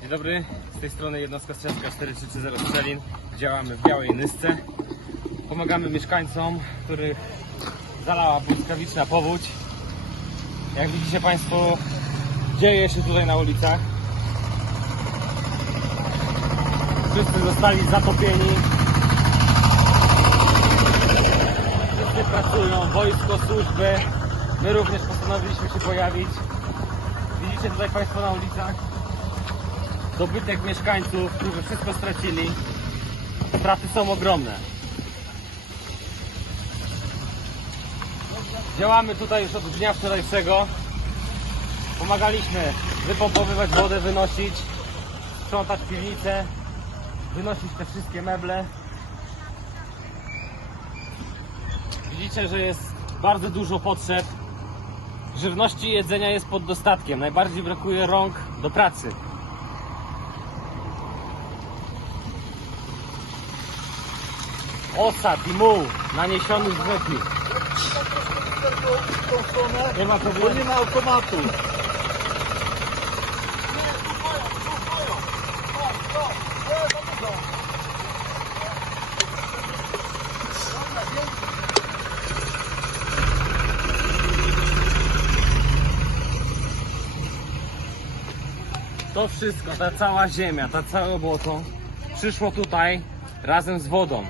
Dzień dobry, z tej strony jednostka strzelecka 4330 Strzelin. Działamy w Białej Nysce. Pomagamy mieszkańcom, których zalała błyskawiczna powódź. Jak widzicie Państwo, dzieje się tutaj na ulicach. Wszyscy zostali zatopieni. Wszyscy pracują, wojsko, służby. My również postanowiliśmy się pojawić. Widzicie tutaj Państwo na ulicach dobytek mieszkańców, którzy wszystko stracili. Straty są ogromne. Działamy tutaj już od dnia wczorajszego. Pomagaliśmy wypompowywać wodę, wynosić, sprzątać piwnicę, wynosić te wszystkie meble. Widzicie, że jest bardzo dużo potrzeb. Żywności i jedzenia jest pod dostatkiem. Najbardziej brakuje rąk do pracy. Osad i muł naniesiony z rzeki. Nie ma problemu. nie ma automatu. To wszystko, ta cała ziemia, ta całe błoto przyszło tutaj razem z wodą.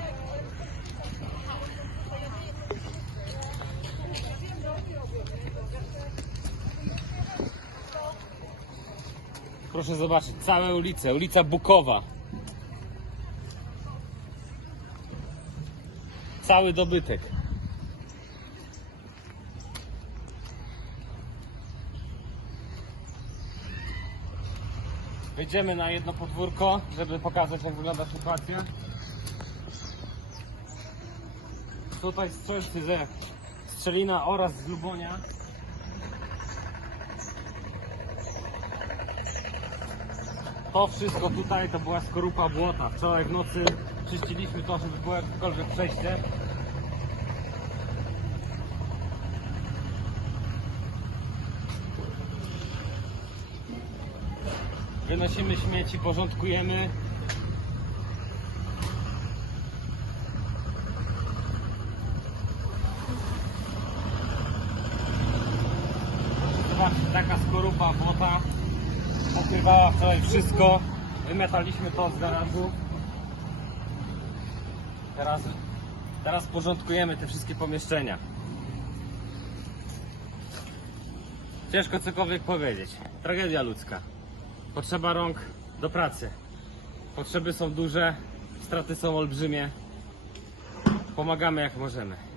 Proszę zobaczyć, całe ulice, ulica Bukowa. Cały dobytek. Wejdziemy na jedno podwórko, żeby pokazać jak wygląda sytuacja. Tutaj strzelcy ze Strzelina oraz z Lubonia. To wszystko tutaj to była skorupa błota. Wczoraj w nocy czyściliśmy to, żeby było jakiekolwiek przejście. Wynosimy śmieci, porządkujemy. Zobaczcie, taka skorupa błota pokrywała wczoraj wszystko. Wymiataliśmy to z garażu. Teraz, teraz porządkujemy te wszystkie pomieszczenia. Ciężko cokolwiek powiedzieć. Tragedia ludzka. Potrzeba rąk do pracy. Potrzeby są duże, straty są olbrzymie. Pomagamy jak możemy.